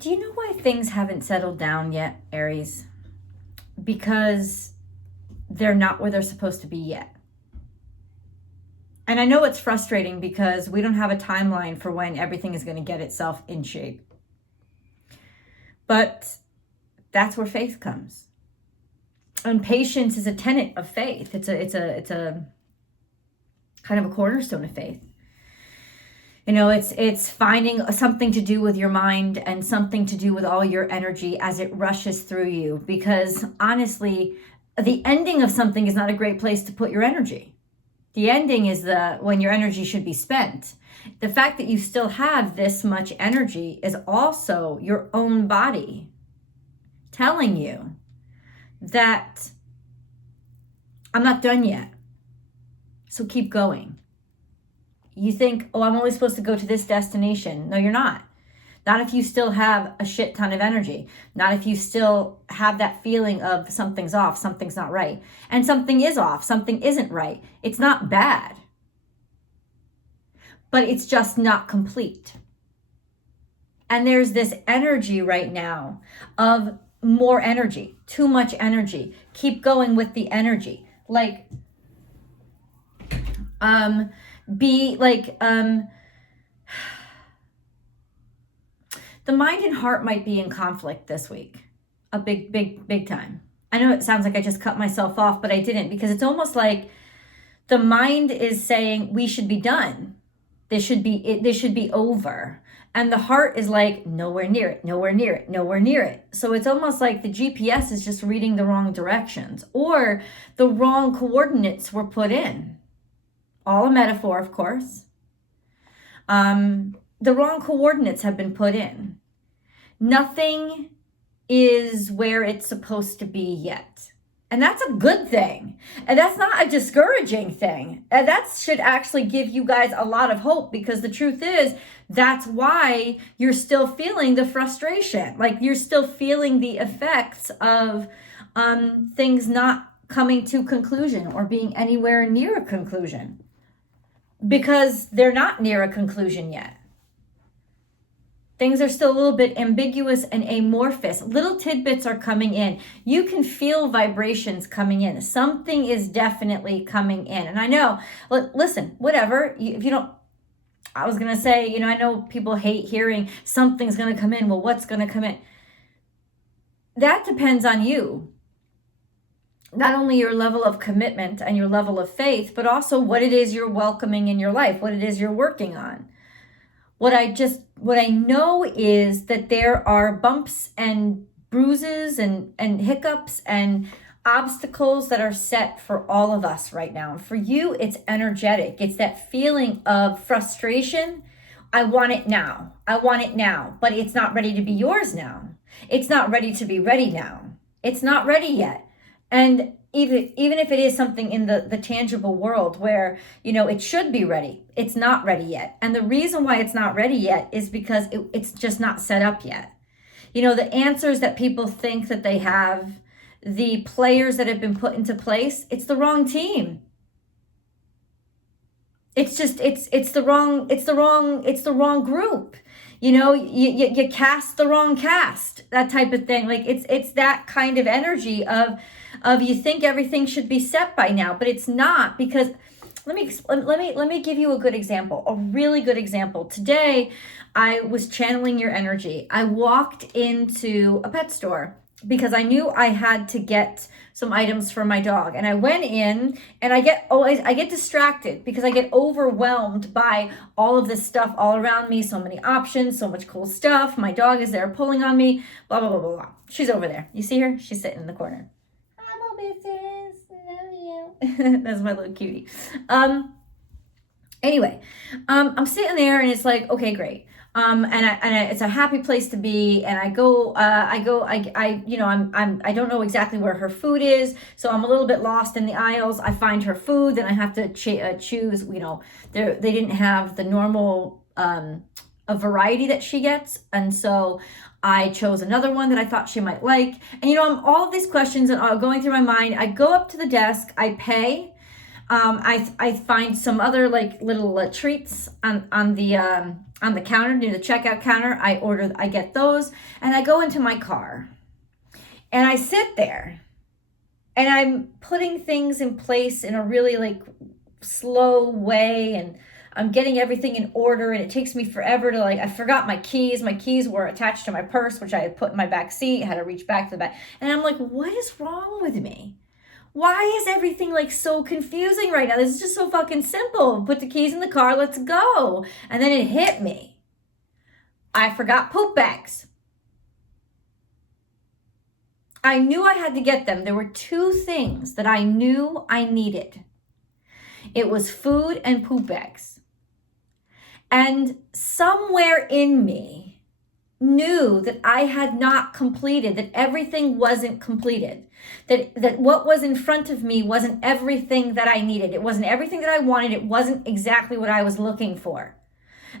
Do you know why things haven't settled down yet, Aries? Because they're not where they're supposed to be yet. And I know it's frustrating because we don't have a timeline for when everything is going to get itself in shape. But that's where faith comes. And patience is a tenet of faith. It's a kind of a cornerstone of faith. You know, it's finding something to do with your mind and something to do with all your energy as it rushes through you. Because honestly, the ending of something is not a great place to put your energy. The ending is when your energy should be spent. The fact that you still have this much energy is also your own body telling you that I'm not done yet. So keep going. You think, oh, I'm only supposed to go to this destination. No, you're not. Not if you still have a shit ton of energy. Not if you still have that feeling of something's off, something's not right. And something is off, something isn't right. It's not bad. But it's just not complete. And there's this energy right now of more energy, too much energy. Keep going with the energy. Like, the mind and heart might be in conflict this week. A big time. I know it sounds like I just cut myself off, but I didn't, because it's almost like the mind is saying we should be done. This should be over. And the heart is like, nowhere near it, nowhere near it, nowhere near it. So it's almost like the GPS is just reading the wrong directions, or the wrong coordinates were put in. All a metaphor, of course. The wrong coordinates have been put in. Nothing is where it's supposed to be yet. And that's a good thing. And that's not a discouraging thing. And that should actually give you guys a lot of hope, because the truth is, that's why you're still feeling the frustration. Like, you're still feeling the effects of things not coming to conclusion or being anywhere near a conclusion, because they're not near a conclusion yet. Things are still a little bit ambiguous and amorphous. Little tidbits are coming in. You can feel vibrations coming in. Something is definitely coming in. And I know, listen, whatever, if you don't, I was going to say, I know people hate hearing something's going to come in. Well, what's going to come in? That depends on you. Not only your level of commitment and your level of faith, but also what it is you're welcoming in your life, what it is you're working on. What I know is that there are bumps and bruises and hiccups and obstacles that are set for all of us right now. And for you, it's energetic. It's that feeling of frustration. I want it now. I want it now, but it's not ready to be yours now. It's not ready to be ready now. It's not ready yet. And even if it is something in the tangible world where, it should be ready, it's not ready yet. And the reason why it's not ready yet is because it's just not set up yet. The answers that people think that they have, the players that have been put into place, it's the wrong team. It's the wrong group. You cast the wrong cast, that type of thing. Like, it's that kind of energy of you think everything should be set by now, but it's not. Because let me give you a good example, a really good example. Today, I was channeling your energy. I walked into a pet store because I knew I had to get some items for my dog. And I went in, and I get distracted because I get overwhelmed by all of this stuff all around me. So many options, so much cool stuff. My dog is there pulling on me, blah, blah, blah, blah, blah. She's over there. You see her? She's sitting in the corner. I'm a business. Love you. That's my little cutie. Anyway, I'm sitting there, and it's like, okay, great. It's a happy place to be. And I don't know exactly where her food is. So I'm a little bit lost in the aisles. I find her food, then I have to choose, they didn't have the normal, a variety that she gets. And so I chose another one that I thought she might like. And, I'm all of these questions and all going through my mind. I go up to the desk, I pay. I find some other like little treats on the counter near the checkout counter. I get those, and I go into my car, and I sit there, and I'm putting things in place in a really like slow way, and I'm getting everything in order, and it takes me forever to I forgot my keys. My keys were attached to my purse, which I had put in my back seat. I had to reach back to the back, and I'm like, what is wrong with me? Why is everything like so confusing right now? This is just so fucking simple. Put the keys in the car, let's go. And then it hit me. I forgot poop bags. I knew I had to get them. There were two things that I knew I needed. It was food and poop bags. And somewhere in me knew that I had not completed, that everything wasn't completed, that what was in front of me wasn't everything that I needed. It wasn't everything that I wanted. It wasn't exactly what I was looking for.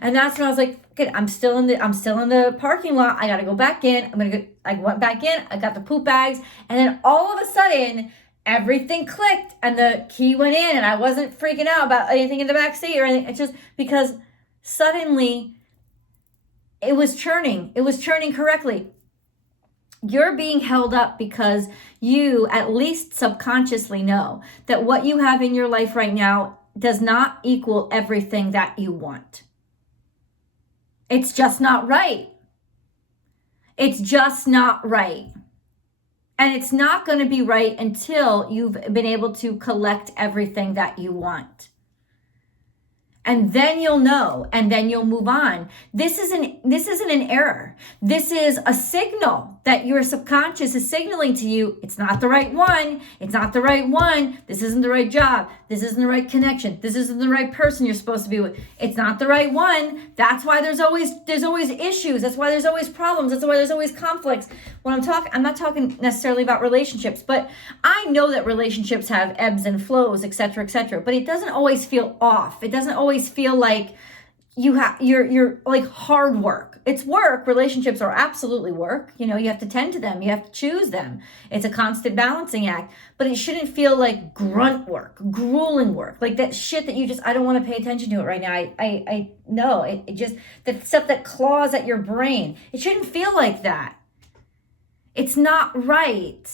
And that's when I was like, okay, I'm still in the parking lot. I got to go back in. I went back in. I got the poop bags. And then all of a sudden, everything clicked and the key went in, and I wasn't freaking out about anything in the back seat or anything. It's just because suddenly it was churning. It was churning correctly. You're being held up because you at least subconsciously know that what you have in your life right now does not equal everything that you want. It's just not right. It's just not right. And it's not going to be right until you've been able to collect everything that you want. And then you'll know, and then you'll move on. This isn't an error. This is a signal that your subconscious is signaling to you, it's not the right one. It's not the right one. This isn't the right job. This isn't the right connection. This isn't the right person you're supposed to be with. It's not the right one. That's why there's always issues. That's why there's always problems. That's why there's always conflicts. When I'm not talking necessarily about relationships, but I know that relationships have ebbs and flows, etc., but it doesn't always feel off. It doesn't always feel like you're like hard work. It's work. Relationships are absolutely work. You have to tend to them. You have to choose them. It's a constant balancing act, but it shouldn't feel like grunt work, grueling work, like that shit that I don't want to pay attention to it right now. I know it just, that stuff that claws at your brain. It shouldn't feel like that. It's not right.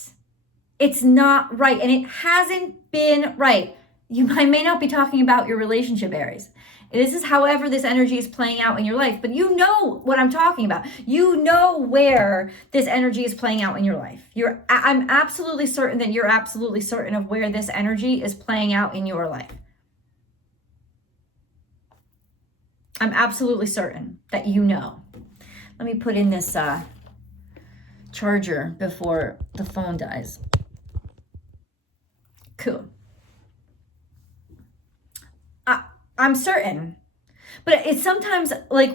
It's not right. And it hasn't been right. I may not be talking about your relationship, Aries. This is however this energy is playing out in your life, but you know what I'm talking about. You know where this energy is playing out in your life. I'm absolutely certain that you're absolutely certain of where this energy is playing out in your life. I'm absolutely certain that you know. Let me put in this charger before the phone dies. Cool. I'm certain, but it's sometimes like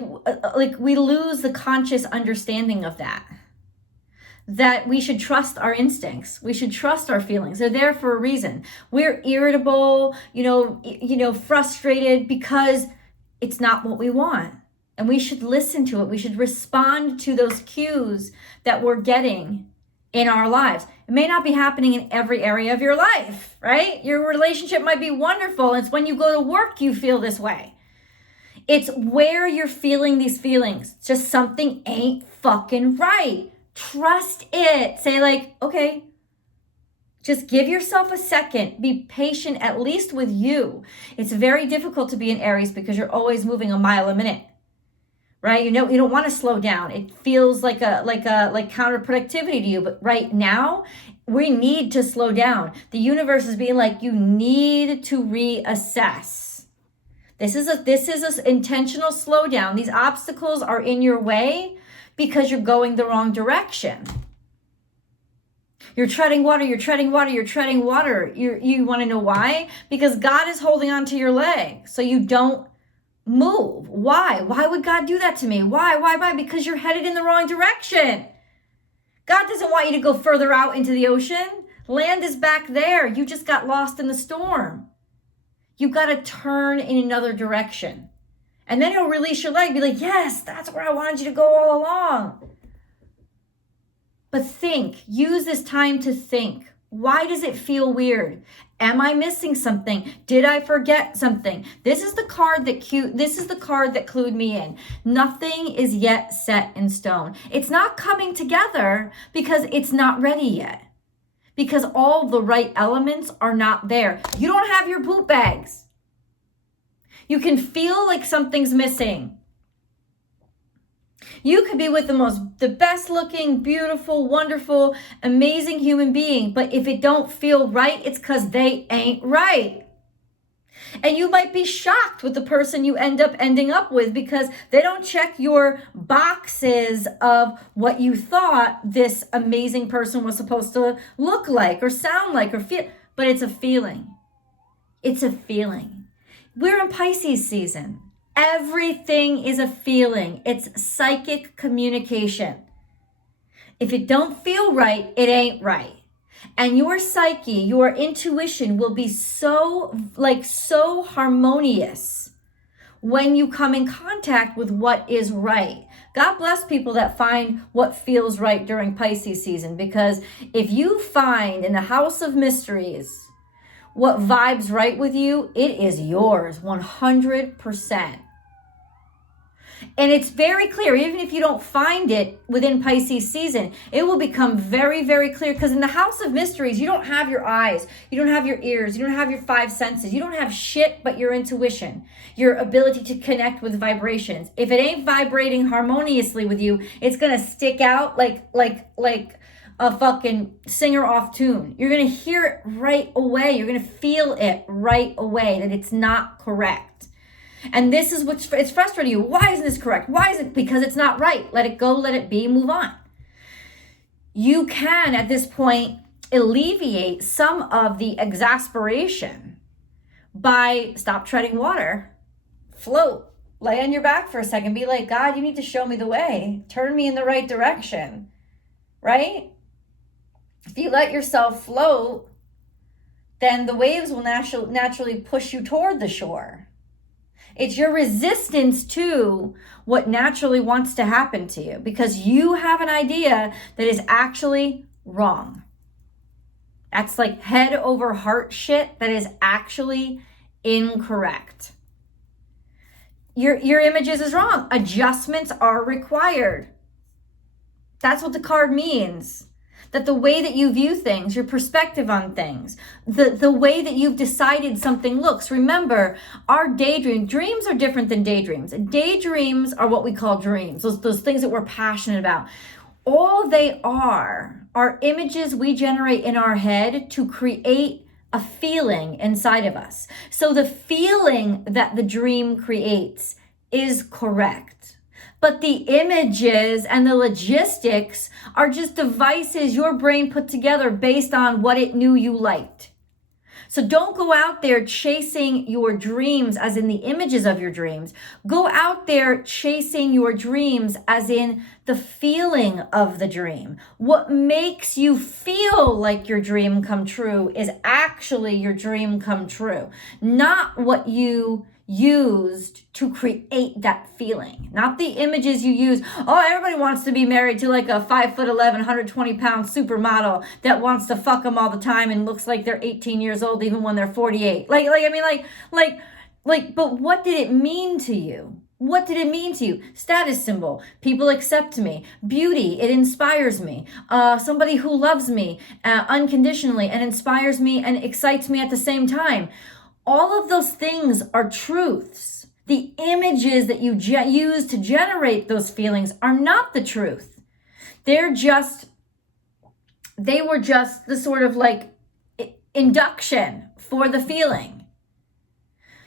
we lose the conscious understanding of that we should trust our instincts. We should trust our feelings. They're there for a reason. We're irritable, frustrated because it's not what we want. And we should listen to it. We should respond to those cues that we're getting in our lives. It may not be happening in every area of your life, right? Your relationship might be wonderful. It's when you go to work you feel this way. It's where you're feeling these feelings. Just something ain't fucking right. Trust it. Say okay, just give yourself a second. Be patient, at least with you. It's very difficult to be an Aries because you're always moving a mile a minute. Right? You don't want to slow down. It feels like counterproductivity to you. But right now, we need to slow down. The universe is being like, you need to reassess. This is an intentional slowdown. These obstacles are in your way because you're going the wrong direction. You're treading water. You want to know why? Because God is holding on to your leg so you don't move. Why would God do that to me? Why? Because you're headed in the wrong direction. God doesn't want you to go further out into the ocean. Land is back there. You just got lost in the storm. You got to turn in another direction, and then he'll release your leg. Be like, yes, that's where I wanted you to go all along. But use this time to think. Why does it feel weird? Am I missing something? Did I forget something? This is the card that clued me in. Nothing is yet set in stone. It's not coming together because it's not ready yet. Because all the right elements are not there. You don't have your poop bags. You can feel like something's missing. You could be with the best looking, beautiful, wonderful, amazing human being, but if it don't feel right, it's because they ain't right. And you might be shocked with the person you ending up with because they don't check your boxes of what you thought this amazing person was supposed to look like or sound like or feel, but it's a feeling. It's a feeling. We're in Pisces season. Everything is a feeling. It's psychic communication. If it don't feel right, it ain't right. And your psyche, your intuition will be so harmonious when you come in contact with what is right. God bless people that find what feels right during Pisces season, because if you find in the house of mysteries what vibes right with you, it is yours 100%. And it's very clear, even if you don't find it within Pisces season, it will become very, very clear, because in the house of mysteries, you don't have your eyes, you don't have your ears, you don't have your five senses, you don't have shit but your intuition, your ability to connect with vibrations. If it ain't vibrating harmoniously with you, it's gonna stick out like a fucking singer off tune. You're gonna hear it right away. You're gonna feel it right away that it's not correct. And this is it's frustrating you. Why isn't this correct? Why is it? Because it's not right. Let it go, let it be, move on. You can, at this point, alleviate some of the exasperation by stop treading water, float, lay on your back for a second, be like, God, you need to show me the way. Turn me in the right direction, right? If you let yourself float, then the waves will naturally push you toward the shore. It's your resistance to what naturally wants to happen to you, because you have an idea that is actually wrong. That's like head over heart shit that is actually incorrect. Your images is wrong. Adjustments are required. That's what the card means. That the way that you view things, your perspective on things, the way that you've decided something looks. Remember, our dreams are different than daydreams. Daydreams are what we call dreams, those things that we're passionate about. All they are images we generate in our head to create a feeling inside of us. So the feeling that the dream creates is correct. But the images and the logistics are just devices your brain put together based on what it knew you liked. So don't go out there chasing your dreams as in the images of your dreams. Go out there chasing your dreams as in the feeling of the dream. What makes you feel like your dream come true is actually your dream come true, not what you used to create that feeling, not the images you use. Oh, everybody wants to be married to like a 5'11", 120-pound supermodel that wants to fuck them all the time and looks like they're 18 years old even when they're 48. But what did it mean to you? What did it mean to you? Status symbol. People accept me. Beauty. It inspires me. Somebody who loves me unconditionally and inspires me and excites me at the same time. All of those things are truths. The images that you use to generate those feelings are not the truth. They were just the sort of like induction for the feeling.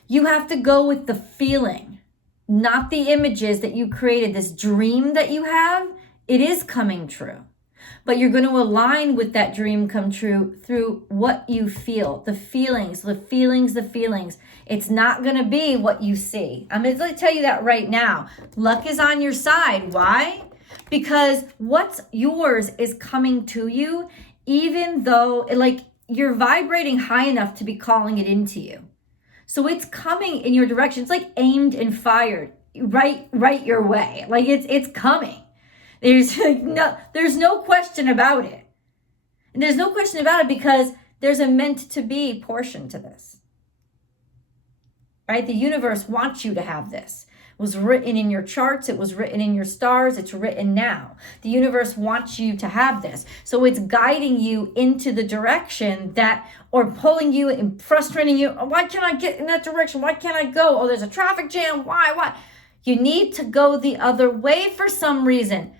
You have to go with the feeling, not the images that you created. This dream that you have, it is coming true. But you're going to align with that dream come true through what you feel, the feelings. It's not going to be what you see. I'm going to tell you that right now. Luck is on your side. Why? Because what's yours is coming to you, even though you're vibrating high enough to be calling it into you. So it's coming in your direction. It's like aimed and fired right your way. Like it's coming. There's no question about it. And there's no question about it, because there's a meant to be portion to this, right? The universe wants you to have this. It was written in your charts. It was written in your stars. It's written now. The universe wants you to have this. So it's guiding you into the direction that, or pulling you and frustrating you. Why can't I get in that direction? Why can't I go? Oh, there's a traffic jam. Why? You need to go the other way for some reason.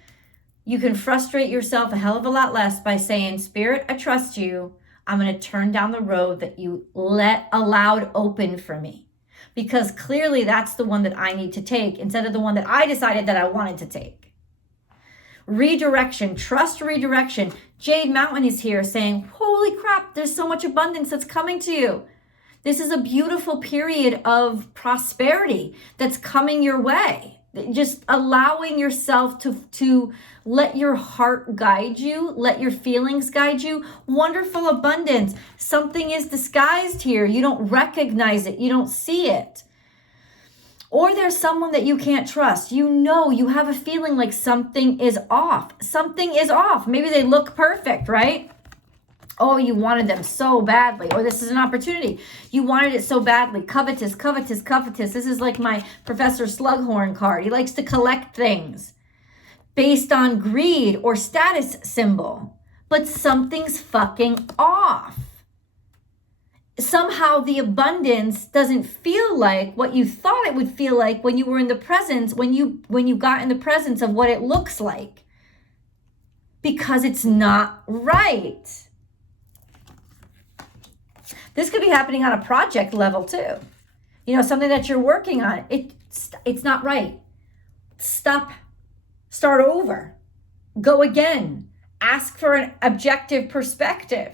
You can frustrate yourself a hell of a lot less by saying, Spirit, I trust you. I'm going to turn down the road that you allowed open for me. Because clearly that's the one that I need to take instead of the one that I decided that I wanted to take. Redirection, trust redirection. Jade Mountain is here saying, holy crap, there's so much abundance that's coming to you. This is a beautiful period of prosperity that's coming your way. Just allowing yourself to let your heart guide you, let your feelings guide you. Wonderful abundance. Something is disguised here. You don't recognize it. You don't see it. Or there's someone that you can't trust. You know, you have a feeling like something is off. Something is off. Maybe they look perfect, right? Oh, you wanted them so badly. Or this is an opportunity. You wanted it so badly. Covetous, covetous, covetous. This is like my Professor Slughorn card. He likes to collect things based on greed or status symbol. But something's fucking off. Somehow the abundance doesn't feel like what you thought it would feel like when you were in the presence, when you got in the presence of what it looks like. Because it's not right. This could be happening on a project level too. You know, something that you're working on. It's not right. Stop. Start over. Go again. Ask for an objective perspective.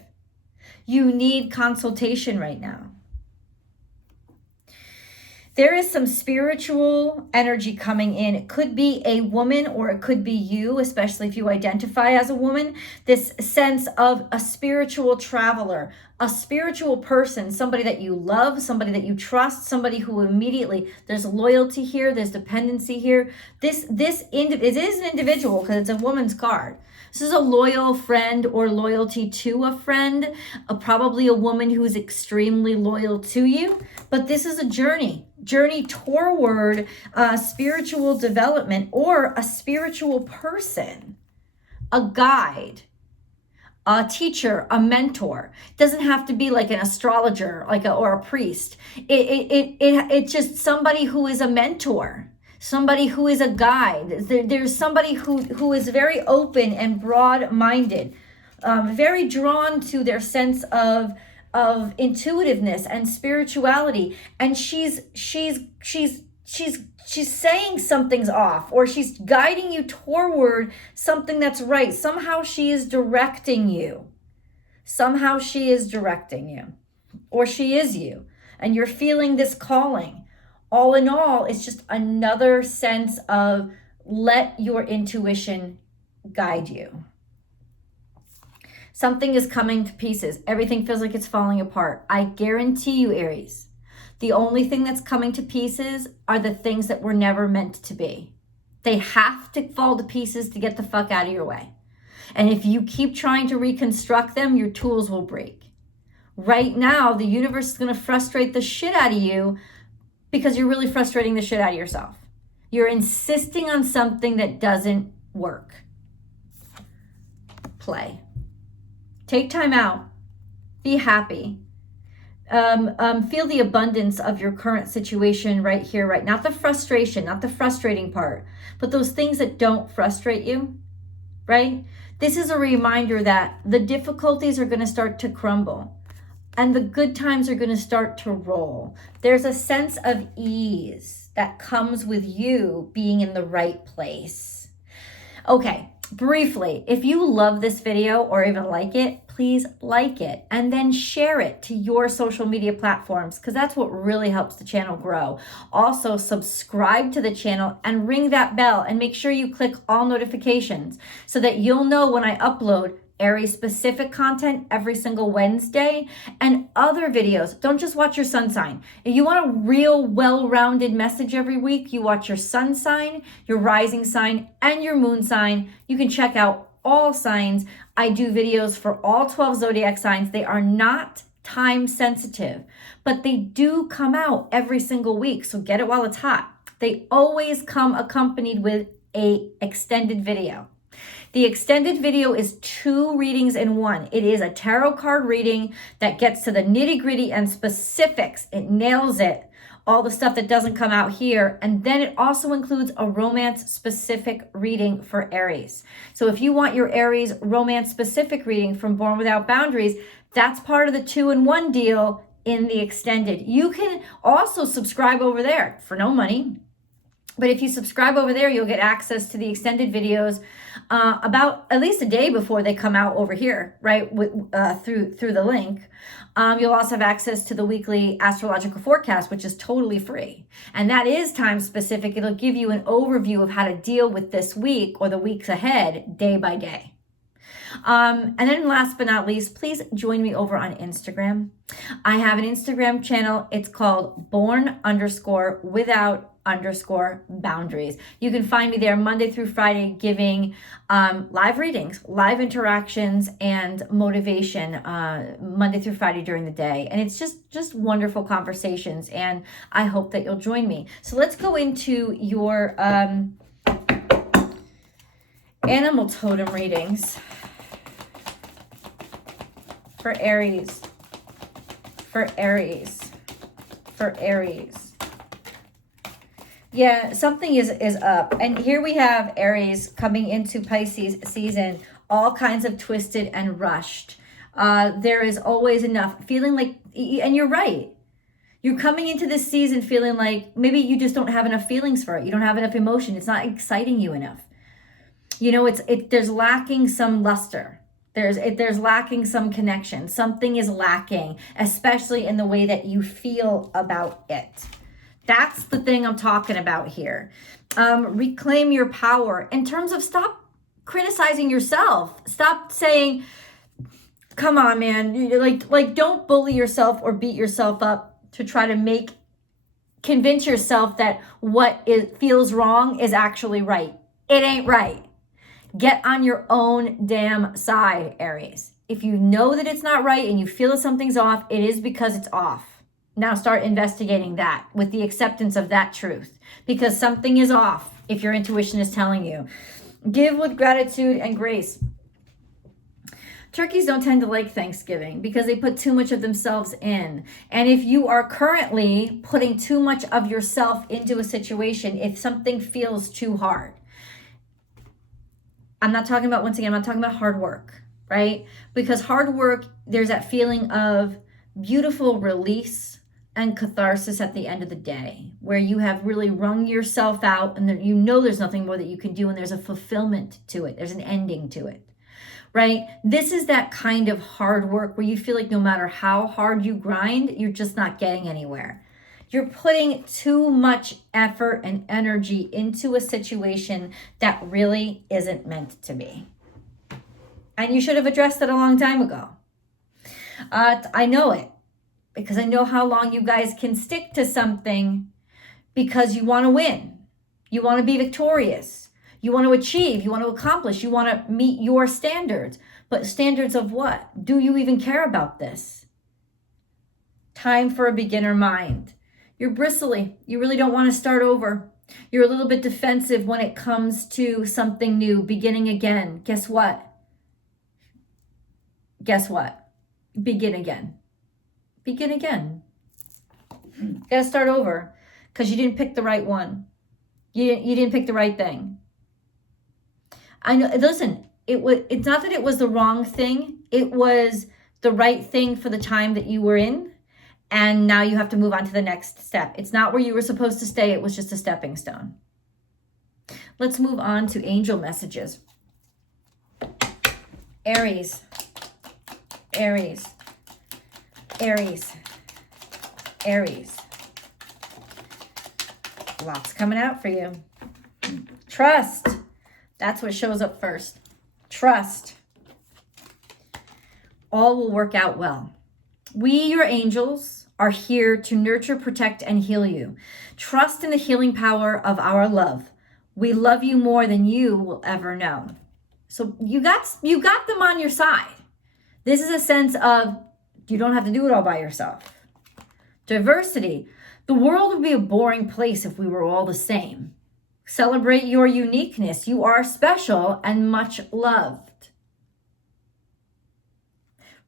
You need consultation right now. There is some spiritual energy coming in. It could be a woman or it could be you, especially if you identify as a woman. This sense of a spiritual traveler, a spiritual person, somebody that you love, somebody that you trust, somebody who immediately, there's loyalty here, there's dependency here. It is an individual because it's a woman's card. This is a loyal friend or loyalty to a friend, probably a woman who is extremely loyal to you. But this is a journey toward spiritual development or a spiritual person, a guide, a teacher, a mentor. It doesn't have to be like an astrologer, or a priest. It's just somebody who is a mentor. Somebody who is a guide. There's somebody who is very open and broad-minded, very drawn to their sense of intuitiveness and spirituality. And she's saying something's off, or she's guiding you toward something that's right. Somehow she is directing you. Somehow she is directing you, or she is you, and you're feeling this calling. All in all, it's just another sense of let your intuition guide you. Something is coming to pieces. Everything feels like it's falling apart. I guarantee you, Aries, the only thing that's coming to pieces are the things that were never meant to be. They have to fall to pieces to get the fuck out of your way. And if you keep trying to reconstruct them, your tools will break. Right now, the universe is going to frustrate the shit out of you because you're really frustrating the shit out of yourself. You're insisting on something that doesn't work. Play. Take time out. Be happy. Feel the abundance of your current situation right here, right? Not the frustration, not the frustrating part, but those things that don't frustrate you, right? This is a reminder that the difficulties are going to start to crumble. And the good times are going to start to roll. There's a sense of ease that comes with you being in the right place. Okay, briefly, if you love this video or even like it, please like it and then share it to your social media platforms, because that's what really helps the channel grow. Also, subscribe to the channel and ring that bell and make sure you click all notifications so that you'll know when I upload Aries specific content every single Wednesday and other videos. Don't just watch your sun sign. If you want a real well-rounded message every week, you watch your sun sign, your rising sign, and your moon sign. You can check out all signs. I do videos for all 12 zodiac signs. They are not time sensitive, but they do come out every single week. So get it while it's hot. They always come accompanied with a extended video. The extended video is 2 readings in one. It is a tarot card reading that gets to the nitty-gritty and specifics. It nails it. All the stuff that doesn't come out here. And then it also includes a romance-specific reading for Aries. So if you want your Aries romance-specific reading from Born Without Boundaries, that's part of the 2-in-1 deal in the extended. You can also subscribe over there for no money. But if you subscribe over there, you'll get access to the extended videos about at least a day before they come out over here, right? Through the link. You'll also have access to the weekly astrological forecast, which is totally free. And that is time specific. It'll give you an overview of how to deal with this week or the weeks ahead, day by day. And then last but not least, please join me over on Instagram. I have an Instagram channel. It's called Born_without_boundaries. You can find me there Monday through Friday giving live readings, live interactions, and motivation Monday through Friday during the day. And it's just wonderful conversations. And I hope that you'll join me. So let's go into your animal totem readings. For Aries, for Aries, for Aries. Yeah, something is up. And here we have Aries coming into Pisces season, all kinds of twisted and rushed. There is always enough, feeling like, and you're right. You're coming into this season feeling like maybe you just don't have enough feelings for it. You don't have enough emotion. It's not exciting you enough. You know, there's lacking some luster. There's lacking some connection. Something is lacking, especially in the way that you feel about it. That's the thing I'm talking about here. Reclaim your power in terms of stop criticizing yourself. Stop saying, come on, man. Like don't bully yourself or beat yourself up to try to convince yourself that what feels wrong is actually right. It ain't right. Get on your own damn side, Aries. If you know that it's not right and you feel that something's off, it is because it's off. Now start investigating that with the acceptance of that truth, because something is off if your intuition is telling you. Give with gratitude and grace. Turkeys don't tend to like Thanksgiving because they put too much of themselves in. And if you are currently putting too much of yourself into a situation, if something feels too hard, I'm not talking about hard work, right? Because hard work, there's that feeling of beautiful release and catharsis at the end of the day, where you have really wrung yourself out and you know there's nothing more that you can do, and there's a fulfillment to it. There's an ending to it, right? This is that kind of hard work where you feel like no matter how hard you grind, you're just not getting anywhere. You're putting too much effort and energy into a situation that really isn't meant to be. And you should have addressed it a long time ago. I know it because I know how long you guys can stick to something because you want to win. You want to be victorious. You want to achieve. You want to accomplish. You want to meet your standards. But standards of what? Do you even care about this? Time for a beginner mind. You're bristly. You really don't want to start over. You're a little bit defensive when it comes to something new, beginning again. Guess what? Guess what? Begin again. Begin again. You gotta start over because you didn't pick the right one. You didn't pick the right thing. I know. Listen, it's not that it was the wrong thing. It was the right thing for the time that you were in. And now you have to move on to the next step. It's not where you were supposed to stay. It was just a stepping stone. Let's move on to angel messages. Aries. Aries. Aries. Aries. Lots coming out for you. Trust. That's what shows up first. Trust. All will work out well. We, your angels, are here to nurture, protect, and heal you. Trust in the healing power of our love. We love you more than you will ever know. So you got them on your side. This is a sense of you don't have to do it all by yourself. Diversity. The world would be a boring place if we were all the same. Celebrate your uniqueness. You are special and much loved.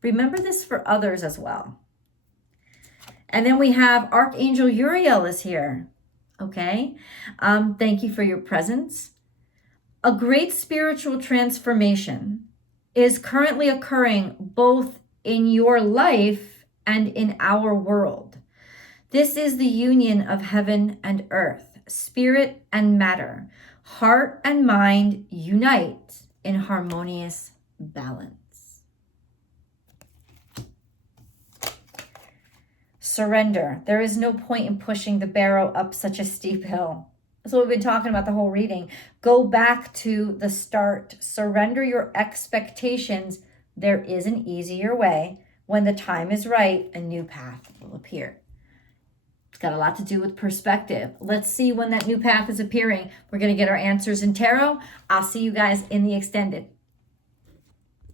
Remember this for others as well. And then we have Archangel Uriel is here. Okay. Thank you for your presence. A great spiritual transformation is currently occurring both in your life and in our world. This is the union of heaven and earth, spirit and matter, heart and mind unite in harmonious balance. Surrender. There is no point in pushing the barrow up such a steep hill. That's what we've been talking about the whole reading. Go back to the start. Surrender your expectations. There is an easier way. When the time is right, a new path will appear. It's got a lot to do with perspective. Let's see when that new path is appearing. We're going to get our answers in tarot. I'll see you guys in the extended.